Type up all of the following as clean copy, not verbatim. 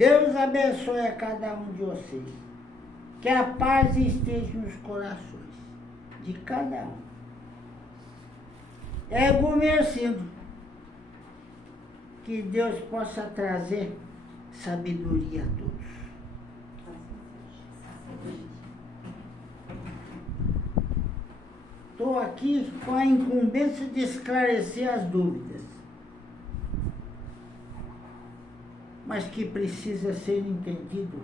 Deus abençoe a cada um de vocês. Que a paz esteja nos corações de cada um. Ego merecido. Que Deus possa trazer sabedoria a todos. Estou aqui com a incumbência de esclarecer as dúvidas, mas que precisa ser entendido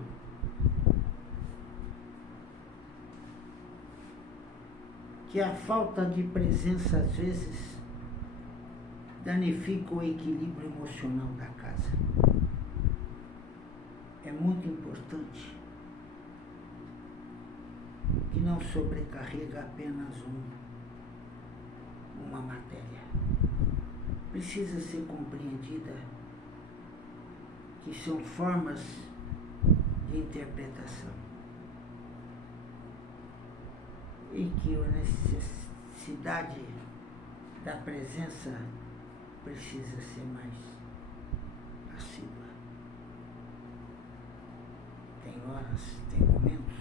que a falta de presença às vezes danifica o equilíbrio emocional da casa. É muito importante que não sobrecarrega apenas uma matéria. Precisa ser compreendida que são formas de interpretação e que a necessidade da presença precisa ser mais assídua. Tem horas, tem momentos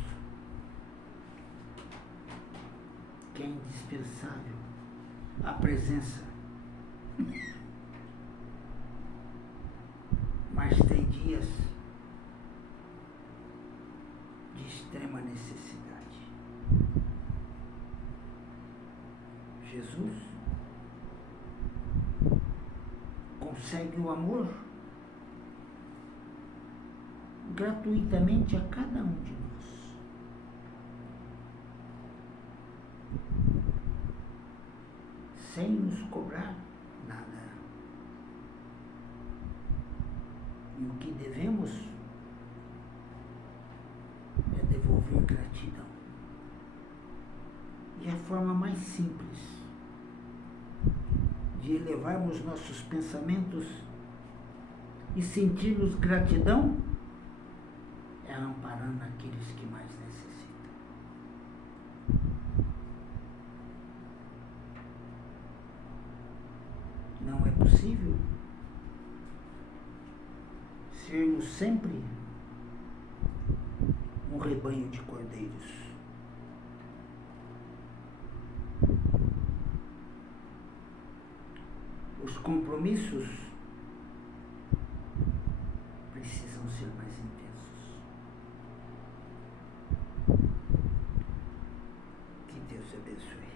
que é indispensável a presença, mas tem dias de extrema necessidade. Jesus consegue o amor gratuitamente a cada um de nós. Sem nos cobrar nada. E o que devemos é devolver gratidão. E a forma mais simples de elevarmos nossos pensamentos e sentirmos gratidão é amparando aqueles que mais necessitam. Não é possível sermos sempre um rebanho de cordeiros. Os compromissos precisam ser mais intensos. Que Deus abençoe.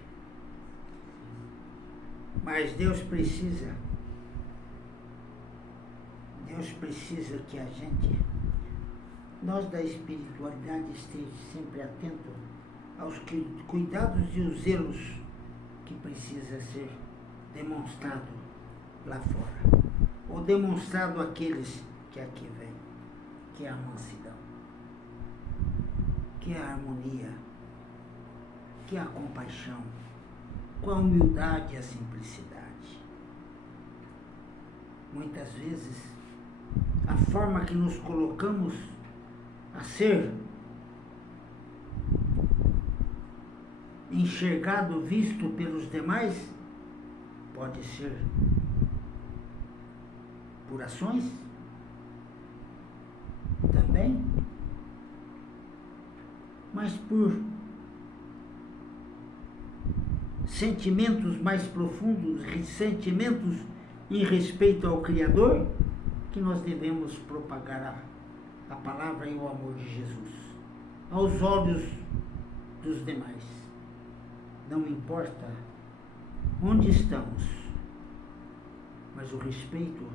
Mas Deus precisa que a gente, nós da espiritualidade, esteja sempre atento aos cuidados e os zelos que precisa ser demonstrado lá fora, ou demonstrado àqueles que aqui vêm, que é a mansidão, que é a harmonia, que é a compaixão, com a humildade e a simplicidade. Muitas vezes, a forma que nos colocamos a ser enxergado, visto pelos demais, pode ser por ações também, mas por sentimentos mais profundos, sentimentos em respeito ao Criador, que nós devemos propagar a palavra e o amor de Jesus aos olhos dos demais. Não importa onde estamos, mas o respeito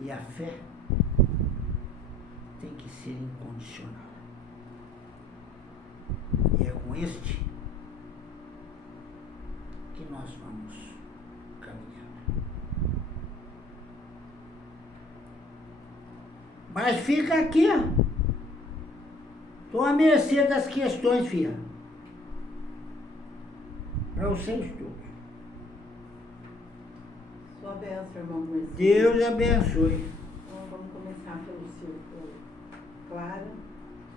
e a fé tem que ser incondicional. E é com este que nós vamos caminhar. Mas fica aqui, ó. Estou à mercê das questões, filha. Para vocês todos. Sua bênção, irmão Moisés. Deus abençoe. Então, vamos começar pelo círculo. Clara,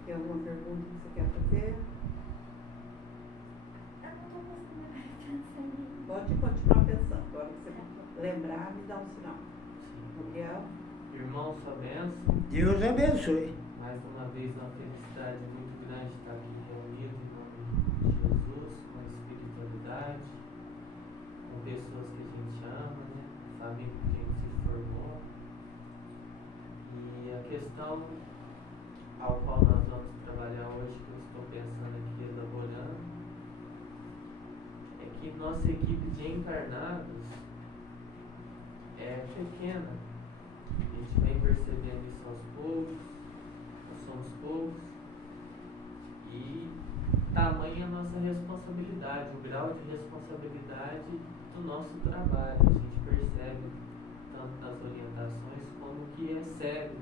tem alguma pergunta que você quer fazer? Eu não estou conseguindo pensar. Pode continuar pensando. Agora que você lembrar, me dá um sinal. Gabriel? Irmão, sua bênção. Deus abençoe. Mais uma vez, uma felicidade muito grande estar aqui reunido em nome de Jesus, com espiritualidade, com pessoas que a gente ama, né? Família que a gente se formou. E a questão ao qual nós vamos trabalhar hoje, que eu estou pensando aqui, elaborando, é que nossa equipe de encarnados é pequena. A gente vem percebendo isso aos poucos, nós somos poucos, e tamanha a nossa responsabilidade, o grau de responsabilidade do nosso trabalho. A gente percebe tanto nas orientações como que é sério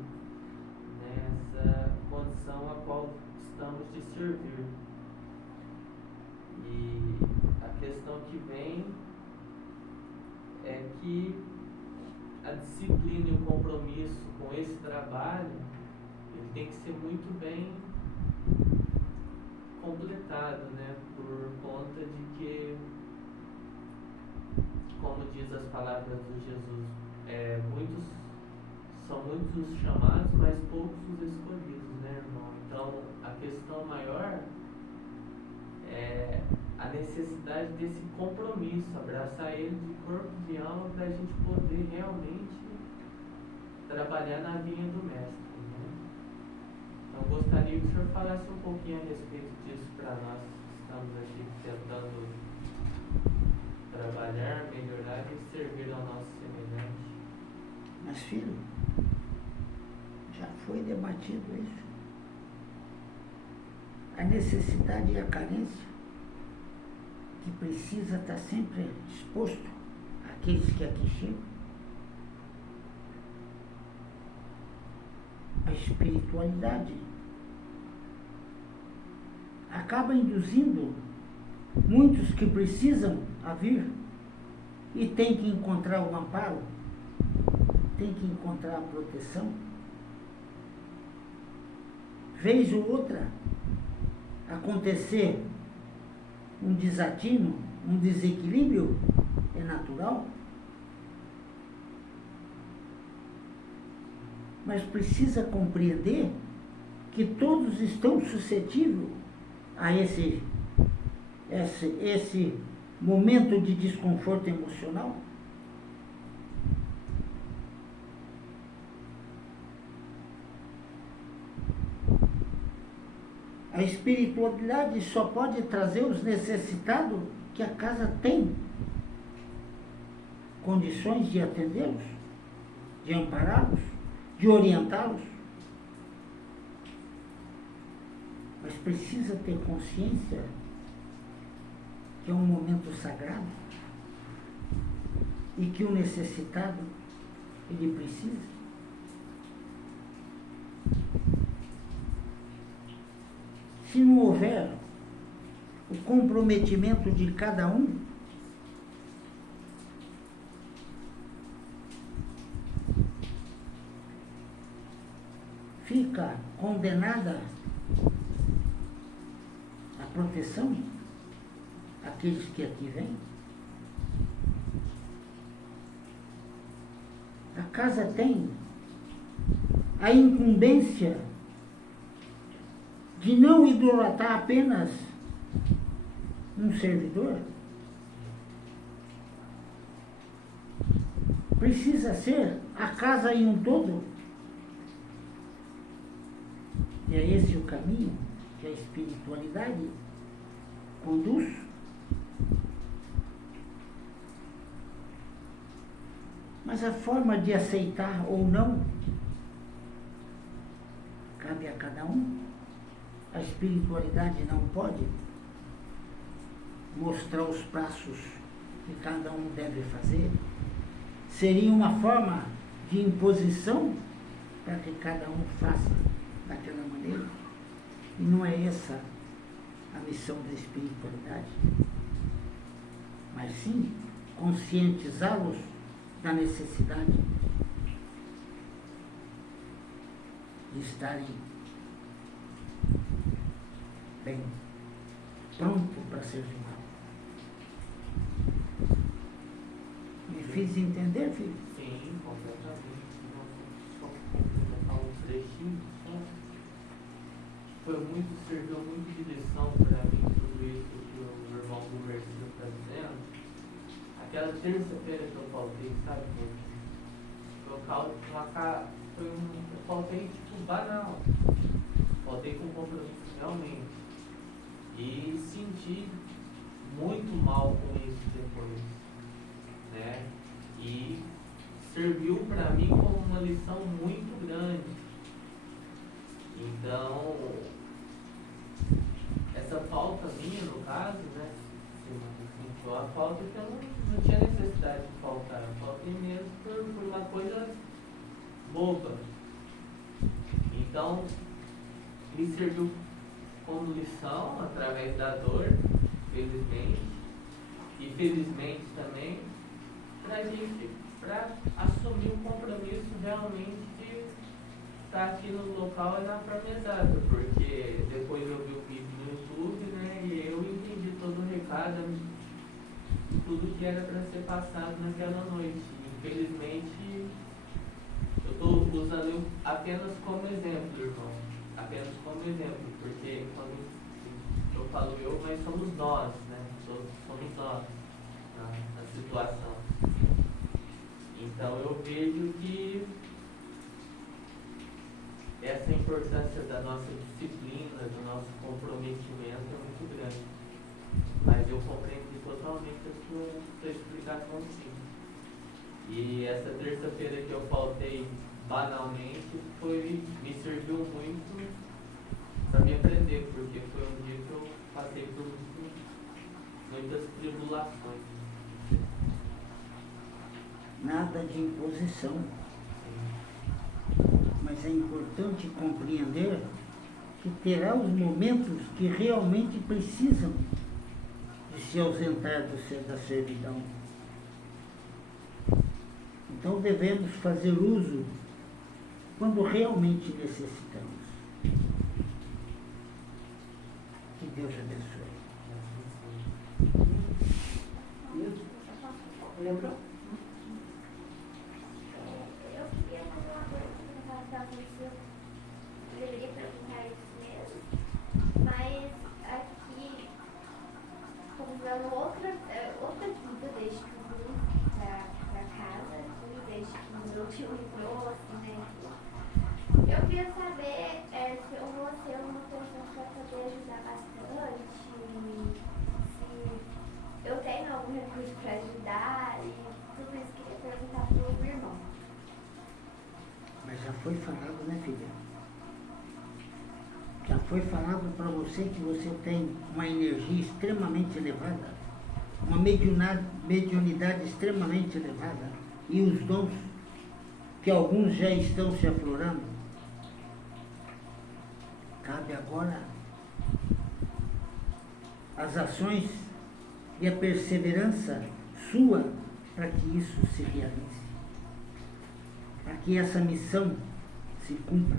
nessa condição a qual estamos de servir. E a questão que vem é que a disciplina e o compromisso com esse trabalho, ele tem que ser muito bem completado, né? Por conta de que, como diz as palavras de Jesus, são muitos os chamados, mas poucos os escolhidos, né, irmão? Então, a questão maior é a necessidade desse compromisso, abraçar ele de corpo e de alma, para a gente poder realmente trabalhar na vinha do Mestre, né? Então, gostaria que o senhor falasse um pouquinho a respeito disso para nós que estamos aqui tentando trabalhar, melhorar e servir ao nosso semelhante. Mas, filho, já foi debatido isso. A necessidade e a carência que precisa estar sempre exposto àqueles que aqui chegam. A espiritualidade acaba induzindo muitos que precisam a vir e tem que encontrar o amparo, tem que encontrar a proteção. Vez ou outra acontecer um desatino, um desequilíbrio, é natural. Mas precisa compreender que todos estão suscetíveis a esse momento de desconforto emocional. A espiritualidade só pode trazer os necessitados que a casa tem condições de atendê-los, de ampará-los, de orientá-los. Mas precisa ter consciência que é um momento sagrado e que o necessitado, ele precisa. Se não houver o comprometimento de cada um, fica condenada a proteção àqueles que aqui vêm. A casa tem a incumbência de não idolatrar apenas um servidor. Precisa ser a casa em um todo. E é esse o caminho que a espiritualidade conduz. Mas a forma de aceitar ou não cabe a cada um. A espiritualidade não pode mostrar os passos que cada um deve fazer. Seria uma forma de imposição para que cada um faça daquela maneira. E não é essa a missão da espiritualidade. Mas sim conscientizá-los da necessidade de estarem bem, pronto para servir. Me fiz entender, filho? Sim, completamente. Só trechinho só. Serviu muito de lição para mim tudo isso que o irmão do Mercilo está dizendo. Aquela terça-feira que eu faltei, sabe? Eu faltei tipo banal. Faltei com compromisso realmente. E senti muito mal com isso depois, né? E serviu para mim como uma lição muito grande. Então, essa falta minha, no caso, né? Foi uma falta que eu não tinha necessidade de faltar. Eu faltei mesmo por uma coisa boba. Então, me serviu como lição através da dor, felizmente, e felizmente também, para assumir o compromisso realmente de estar aqui no local e na mesada, porque depois eu vi o vídeo no YouTube, né, e eu entendi todo o recado, tudo que era para ser passado naquela noite. Infelizmente, eu estou usando apenas como exemplo, irmão, apenas como exemplo, porque quando eu falo eu, mas somos nós, né, somos nós na situação. Então eu vejo que essa importância da nossa disciplina, do nosso comprometimento é muito grande. Mas eu compreendi totalmente a sua explicação, sim. E essa terça-feira que eu faltei banalmente me serviu muito para me aprender, porque foi um dia que eu passei por muitas tribulações. Nada de imposição. Mas é importante compreender que terá os momentos que realmente precisam de se ausentar da servidão. Então devemos fazer uso quando realmente necessitamos. Que Deus abençoe. Lembrou? Eu queria fazer uma pergunta em relação a isso. Eu deveria perguntar isso mesmo, mas aqui estamos dando outra vida desde que eu vim para casa, desde que meu tio me trouxe, né? Eu queria saber se eu vou ser uma pessoa que vai poder ajudar bastante, se eu tenho algum recurso para ajudar e tudo isso. Queria perguntar para o irmão. Mas já foi falado, né, filha? Já foi falado para você que você tem uma energia extremamente elevada, uma mediunidade extremamente elevada e os dons que alguns já estão se aflorando. Cabe agora as ações e a perseverança sua para que isso se realize, para que essa missão se cumpra.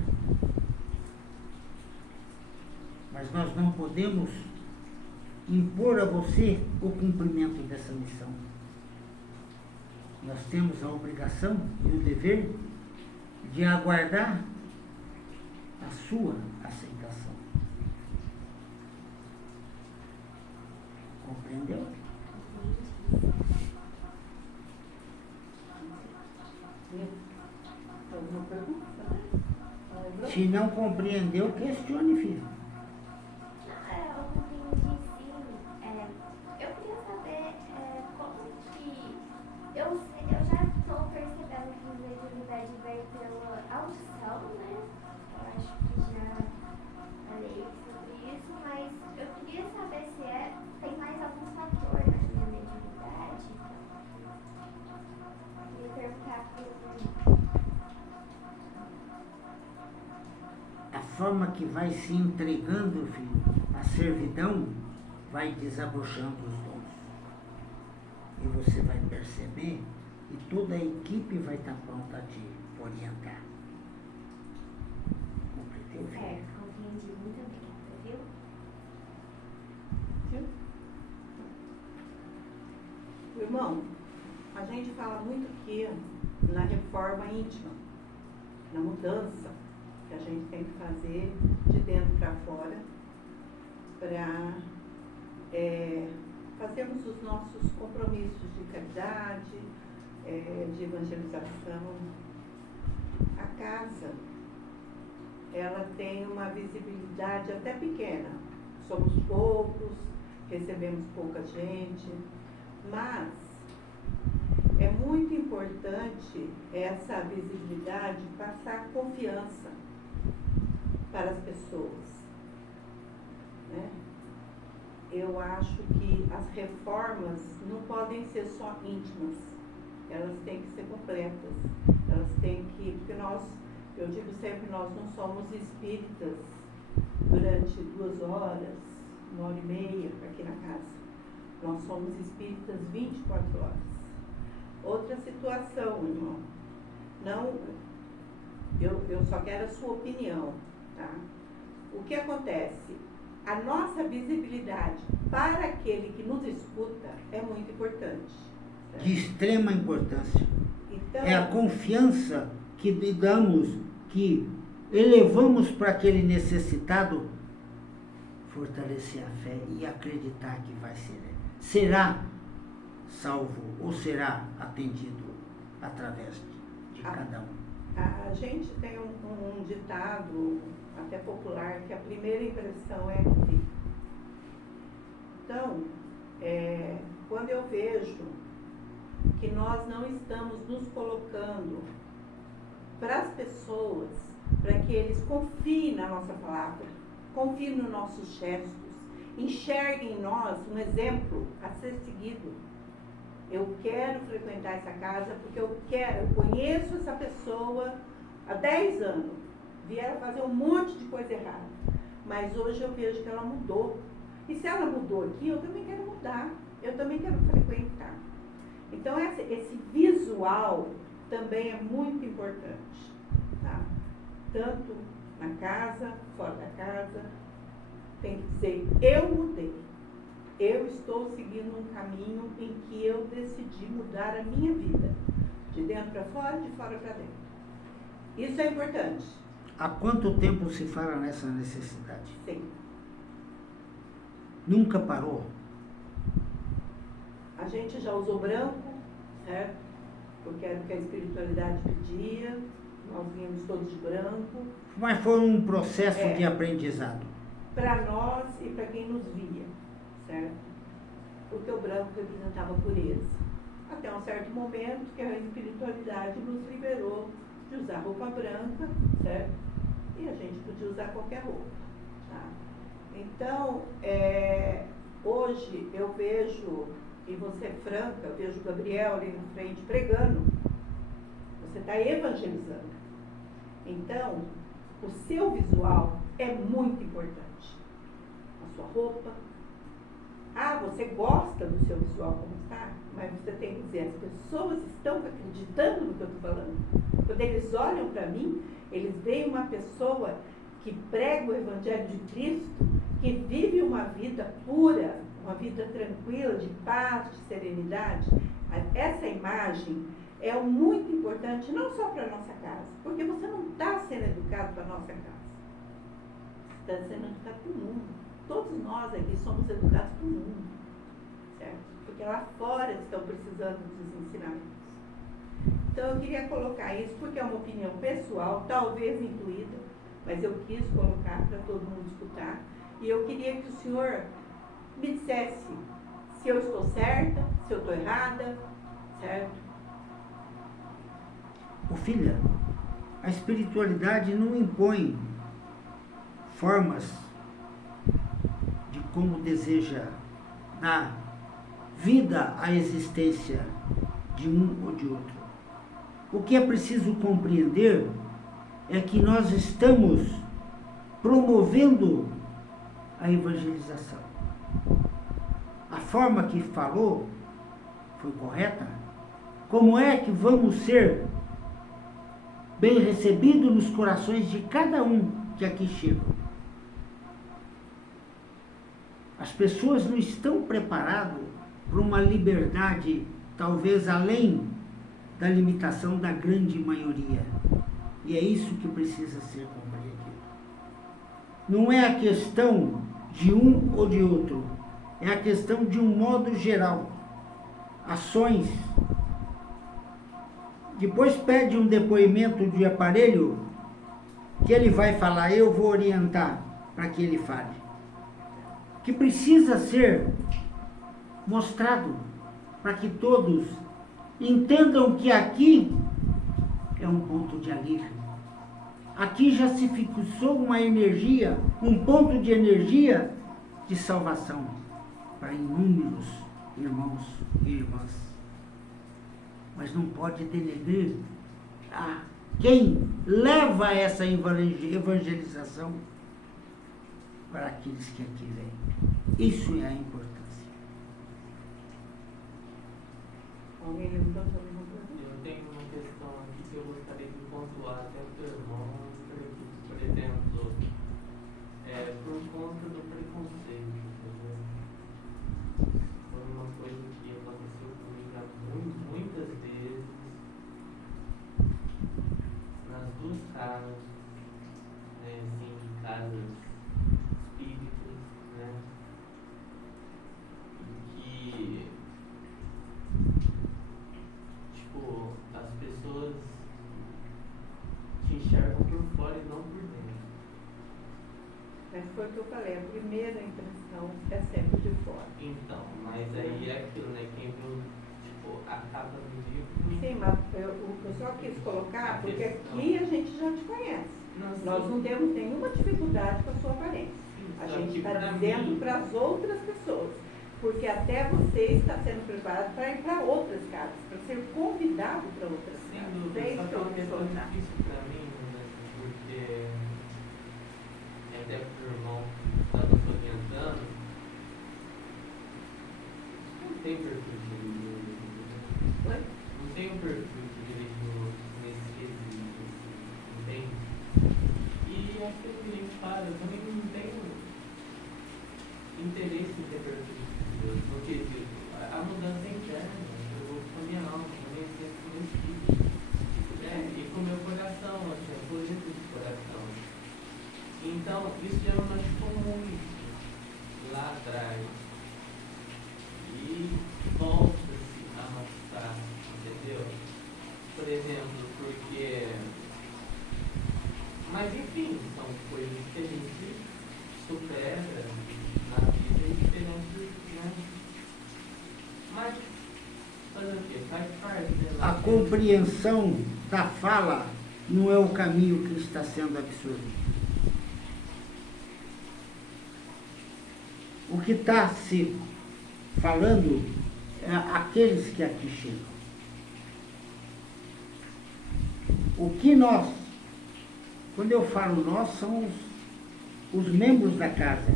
Mas nós não podemos impor a você o cumprimento dessa missão. Nós temos a obrigação e o dever de aguardar a sua aceitação. Compreendeu? Alguma pergunta? Se não compreendeu, questione, filho. Eu entendi, sim. Eu queria saber como que... Eu já estou percebendo que a mediunidade vai pela audição, né? Eu acho que já falei sobre isso, mas eu queria saber se tem mais algum fator na minha mediunidade. Eu queria perguntar para o... A forma que vai se entregando, filho, a servidão vai desabrochando os dons. E você vai perceber e toda a equipe vai estar pronta a te orientar. Compreendeu, filho? Certo, compreendi. Muito obrigada, viu? Viu? Irmão, a gente fala muito que na reforma íntima, na mudança, que a gente tem que fazer de dentro para fora para fazermos os nossos compromissos de caridade, de evangelização. A casa, ela tem uma visibilidade até pequena. Somos poucos, recebemos pouca gente, mas é muito importante essa visibilidade passar confiança para as pessoas, né? Eu acho que as reformas não podem ser só íntimas, elas têm que ser completas, elas têm que, porque eu digo sempre, nós não somos espíritas durante 2 horas, 1h30 aqui na casa, nós somos espíritas 24 horas. Outra situação, irmão, eu só quero a sua opinião, tá? O que acontece? A nossa visibilidade para aquele que nos escuta é muito importante. Certo? De extrema importância. Então, É a confiança que damos, que elevamos para aquele necessitado, fortalecer a fé e acreditar que será salvo ou será atendido através de cada um. A gente tem um ditado até popular que a primeira impressão é a que fica. Então, quando eu vejo que nós não estamos nos colocando para as pessoas, para que eles confiem na nossa palavra, confiem nos nossos gestos, enxerguem em nós um exemplo a ser seguido. Eu quero frequentar essa casa porque eu conheço essa pessoa há 10 anos. Vieram fazer um monte de coisa errada. Mas hoje eu vejo que ela mudou. E se ela mudou aqui, eu também quero mudar. Eu também quero frequentar. Então esse visual também é muito importante. Tá? Tanto na casa, fora da casa. Tem que dizer, eu mudei. Eu estou seguindo um caminho em que eu decidi mudar a minha vida. De dentro para fora, de fora para dentro. Isso é importante. Há quanto tempo se fala nessa necessidade? Sim. Nunca parou? A gente já usou branco, certo? Porque era o que a espiritualidade pedia. Nós vínhamos todos de branco. Mas foi um processo de aprendizado. Para nós e para quem nos via, certo? Porque o branco representava pureza. Até um certo momento que a espiritualidade nos liberou de usar roupa branca, certo? E a gente podia usar qualquer roupa, tá? Então, hoje eu vejo, e você é franca, eu vejo o Gabriel ali na frente pregando. Você está evangelizando. Então, o seu visual é muito importante. A sua roupa. Você gosta do seu visual como está? Mas você tem que dizer, as pessoas estão acreditando no que eu estou falando. Quando eles olham para mim, eles veem uma pessoa que prega o Evangelho de Cristo, que vive uma vida pura, uma vida tranquila, de paz, de serenidade. Essa imagem é muito importante, não só para a nossa casa, porque você não está sendo educado para a nossa casa. Você está sendo educado para o mundo. Todos nós aqui somos educados para o mundo, certo? Porque lá fora estão precisando dos ensinamentos. Então eu queria colocar isso porque é uma opinião pessoal, talvez intuída, mas eu quis colocar para todo mundo escutar. E eu queria que o senhor me dissesse se eu estou certa, se eu estou errada, certo? Filha, a espiritualidade não impõe formas de como deseja dar vida à existência de um ou de outro. O que é preciso compreender é que nós estamos promovendo a evangelização. A forma que falou foi correta? Como é que vamos ser bem recebidos nos corações de cada um que aqui chega? As pessoas não estão preparadas para uma liberdade, talvez além da limitação da grande maioria. E é isso que precisa ser compreendido. não é a questão de um ou de outro, é a questão de um modo geral. Ações. Depois pede um depoimento de aparelho que ele vai falar, eu vou orientar para que ele fale. Que precisa ser mostrado para que todos entendam que aqui é um ponto de alívio. Aqui já se fixou uma energia, um ponto de energia de salvação para inúmeros irmãos e irmãs. Mas não pode denegrir a quem leva essa evangelização para aqueles que aqui vêm. Isso é a importância. Alguém levantou alguma coisa? Eu tenho uma questão aqui que eu gostaria de pontuar até o teu irmão, por exemplo, por conta do preconceito, entendeu? Foi uma coisa que aconteceu comigo já muitas vezes, nas duas casas, né, assim, casas espíritas, né, em que tipo, as pessoas te enxergam por fora e não por dentro. Mas foi o que eu falei, a primeira impressão é sempre de fora. Então, mas aí é aquilo, né? Quem viu, tipo, a capa do livro. Sim, mas eu só quis colocar porque aqui a gente já te conhece. Nós não temos nenhuma dificuldade com a sua aparência. A gente está dizendo para as outras pessoas. Porque até você está sendo preparado para ir para outras casas, para ser convidado para outras Sem casas. dúvida, É só isso que é uma que eu questão quis colocar. difícil pra mim, né? Porque até pro irmão que estava nos orientando, não tem perfil de religioso, Oi? não tem um perfil de religioso nesse quesito, não tem? E é aquilo que a gente fala, eu também não tenho interesse em ter perfil de religioso, no quesito, a mudança é interna, eu vou com a minha alma, com a minha essência, com o meu espírito. E com o meu coração, assim, a pureza do coração. Então, isso já me machucou muito lá atrás. E volta-se a machucar, entendeu? Por exemplo, porque... Mas enfim, são coisas que a gente supera na vida e esperamos, né? Mas fazer o quê? Faz parte, né? A compreensão da fala não é o caminho que está sendo absorvido. O que está se falando é aqueles que aqui chegam. O que nós, quando eu falo nós, são os membros da casa,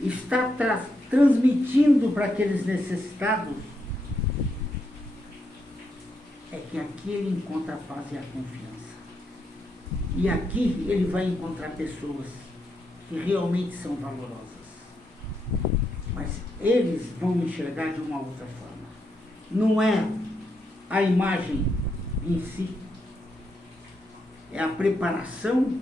está transmitindo para aqueles necessitados é que aqui ele encontra a paz e a confiança. E aqui ele vai encontrar pessoas que realmente são valorosas. Mas eles vão enxergar de uma outra forma. Não é a imagem em si, é a preparação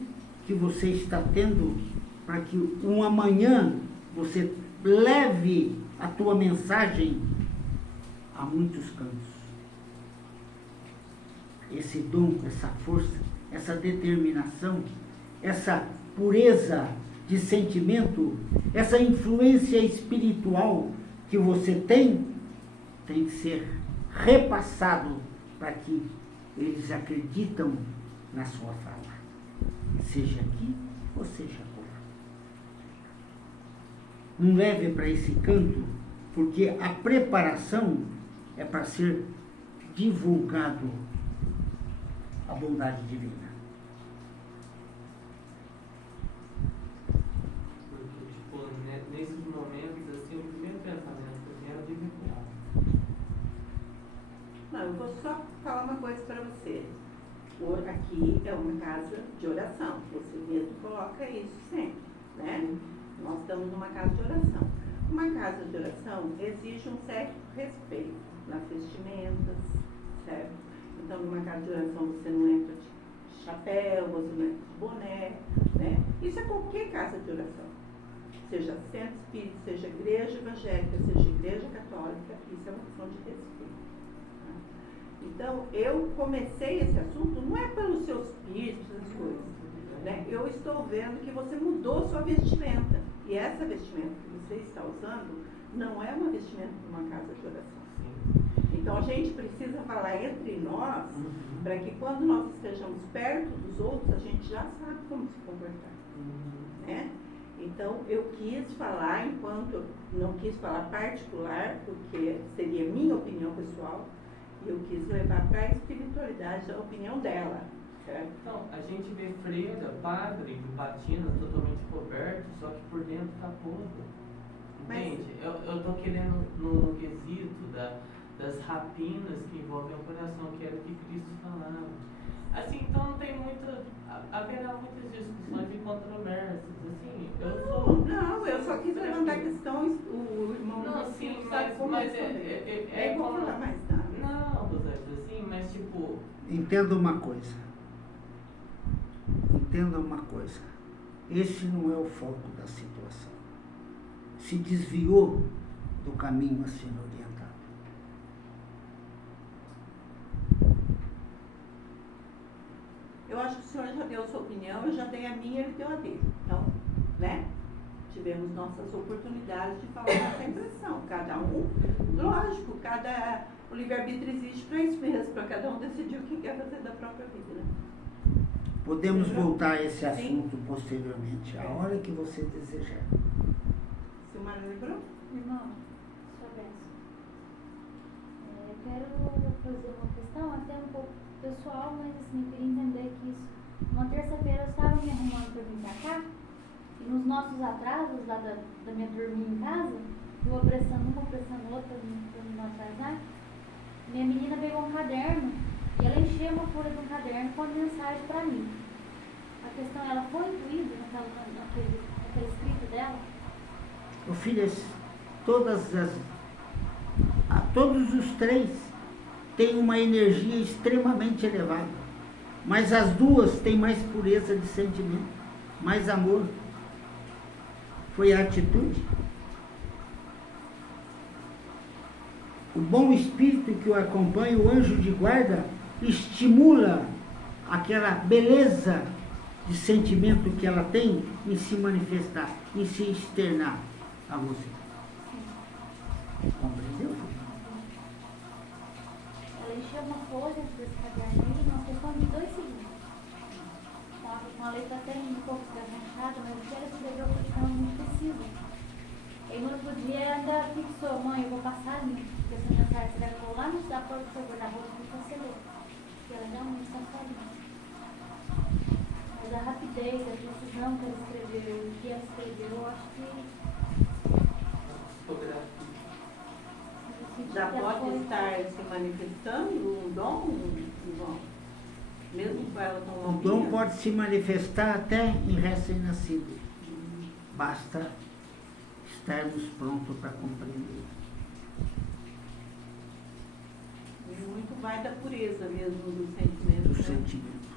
que você está tendo para que um amanhã você leve a tua mensagem a muitos cantos. Esse dom, essa força, essa determinação, essa pureza de sentimento, essa influência espiritual que você tem que ser repassado para que eles acreditam na sua fala, seja aqui ou seja agora. Não leve para esse canto, porque a preparação é para ser divulgado a bondade divina. Porque, tipo, nesses momentos, assim, o primeiro pensamento que eu tenho é de recuar. Não, eu vou só falar uma coisa para você. Aqui é uma casa de oração. Você mesmo coloca isso sempre, né? Nós estamos numa casa de oração. Uma casa de oração exige um certo respeito nas vestimentas, certo? Então, numa casa de oração você não entra de chapéu, você boné, né? Isso é qualquer casa de oração. Seja centro espírita, seja igreja evangélica, seja igreja católica, isso é uma questão de respeito. Tá? Então, eu comecei esse assunto não é pelos seus pires, essas coisas. Né? Eu estou vendo que você mudou sua vestimenta. E essa vestimenta que você está usando não é uma vestimenta de uma casa de oração. Então a gente precisa falar entre nós para que quando nós estejamos perto dos outros, a gente já sabe como se comportar. Né? Então eu quis falar enquanto, não quis falar particular, porque seria minha opinião pessoal, e eu quis levar para a espiritualidade a opinião dela. Certo? Então, a gente vê freira, padre, de batina totalmente coberto, só que por dentro tá podre. Entende? Eu tô querendo no quesito das rapinas que envolvem o coração, que era o que Cristo falava. Assim, então não tem muita. Haverá muitas discussões e controvérsias. Assim, eu só quis levantar questões, o irmão não, sim, mas é bom falar mais nada. Não, Rosângela, assim, mas tipo. Entenda uma coisa. Entenda uma coisa. Esse não é o foco da situação. Se desviou do caminho a ser orientado. Eu acho que o senhor já deu a sua opinião, eu já dei a minha, ele deu a dele. Então, né? Tivemos nossas oportunidades de falar nossa impressão. Cada um, lógico, o livre-arbítrio existe para isso mesmo, para cada um decidir o que quer fazer da própria vida, né? Podemos voltar a esse assunto posteriormente, a hora que você desejar. Silmara lembrou? Irmão, sua bênção. Eu quero fazer uma questão até um pouco pessoal, mas assim, eu queria entender que isso. Uma terça-feira eu estava me arrumando para vir para cá, e nos nossos atrasos lá da minha turminha em casa, eu apressando uma, apressando outra, para não atrasar, minha menina pegou um caderno e ela encheu uma folha de um caderno com uma mensagem para mim. A questão, ela foi incluída naquele escrito dela? Filhas, todos os três têm uma energia extremamente elevada, mas as duas têm mais pureza de sentimento, mais amor. Foi a atitude. O bom espírito que o acompanha, o anjo de guarda, estimula aquela beleza de sentimento que ela tem em se manifestar, em se externar a você. Compreendeu? Ela encheu uma folha desse caderno aí, numa questão de 2 segundos. Com a letra até um pouco desarranjada, mas o que ela escreveu foi de forma muito precisa. E no outro dia ela ainda fixou: mãe, eu vou passar ali, porque essa mensagem você vai lá no da porta do seu guarda-roupa e você lê. E ela realmente está falando. Mas a rapidez, a precisão que ela escreveu, o que ela escreveu, eu acho que já pode estar se manifestando um dom, João? Mesmo com ela tão O dom pode se manifestar até em recém-nascido. Basta estarmos prontos para compreender. E muito vai da pureza mesmo do sentimento. Do sentimento.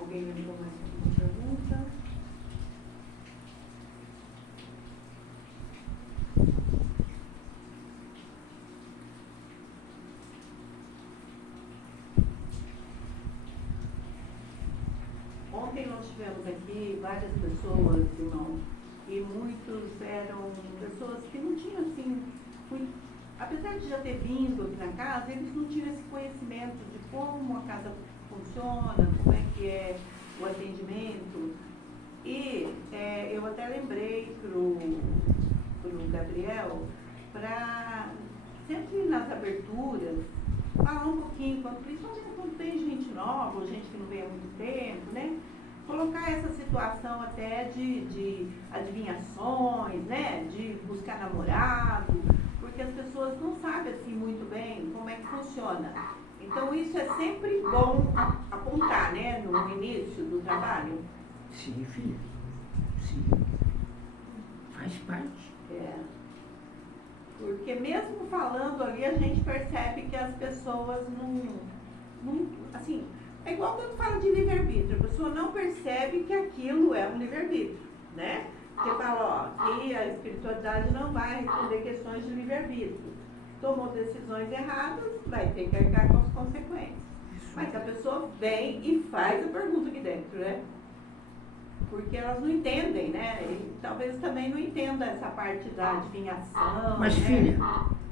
Alguém lembrou mais alguma pergunta? Ontem nós tivemos aqui várias pessoas, irmão, e muitos eram pessoas que não tinham assim, apesar de já ter vindo aqui na casa, eles não tinham esse conhecimento de como a casa funciona, como é que é o atendimento. E eu até lembrei pro Gabriel, para sempre nas aberturas, falar um pouquinho, principalmente quando tem gente nova, ou gente que não vem há muito tempo, né? Colocar essa situação até de adivinhações, né? De buscar namorado, porque as pessoas não sabem assim muito bem como é que funciona. Então isso é sempre bom apontar, né? No início do trabalho. Sim, filha. Sim. Faz parte. Porque mesmo falando ali, a gente percebe que as pessoas assim, é igual quando fala de livre-arbítrio, a pessoa não percebe que aquilo é um livre-arbítrio, né? Porque fala, ó, que a espiritualidade não vai responder questões de livre-arbítrio. Tomou decisões erradas, vai ter que arcar com as consequências. Mas a pessoa vem e faz a pergunta aqui dentro, né? Porque elas não entendem, né? E talvez também não entenda essa parte da adivinhação. Mas, né? filha,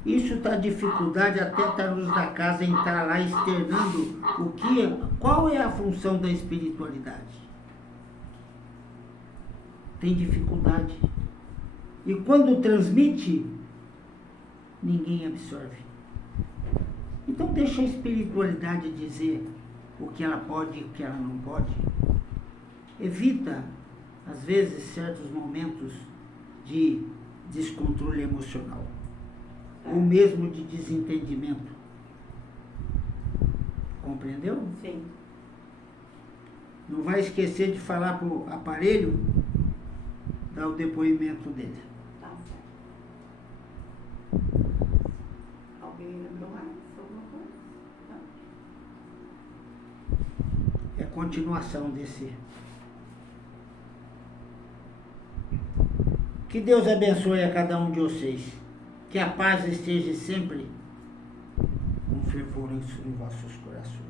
isso tá dificuldade até a luz da casa entrar lá externando qual é a função da espiritualidade. Tem dificuldade. E quando transmite, ninguém absorve. Então deixa a espiritualidade dizer o que ela pode e o que ela não pode. Evita, às vezes, certos momentos de descontrole emocional. Ou mesmo de desentendimento. Compreendeu? Sim. Não vai esquecer de falar para o aparelho, dar o depoimento dele. Tá certo. Alguém lembrou mais alguma coisa? Não? É a continuação desse. Que Deus abençoe a cada um de vocês. Que a paz esteja sempre com fervor em vossos corações.